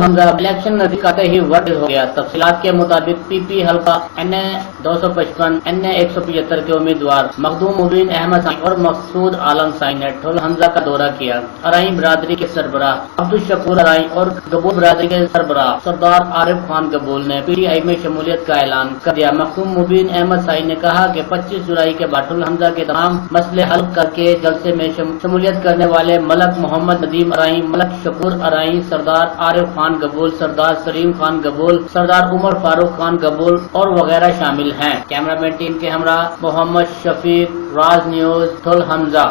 Hamza election नजदीक आते ही वर्द हो गया। तफसीलात के मुताबिक पीपी हल्का NA 255 NA 175 के उम्मीदवार मखदूम मुबीन अहमद साई और मकसूद आलम साई ने ठुल हमजा का दौरा किया। अराई बरादरी के सरबराह अब्दुल शकूर अराई और गबूल बरादरी के सरबराह सरदार आरिफ खान गबूल ने PTI में शमूलियत का ऐलान कर दिया। मखदूम मुबीन अहमद साई ने कहा कि 25 जुलाई के बाद ठुल हमजा के तमाम मसले हल करके जलसे में शमूलियत करने वाले मलक मोहम्मद नदीम अराई, मलक शकूर अराई, सरदार आरिफ खान गबूल, सरदार सलीम खान गबूल, सरदार उमर फारूक खान गबूल और वगैरह शामिल हैं। कैमरामैन टीम के हमरा मोहम्मद शफीक, राज न्यूज, ठुल हमजा।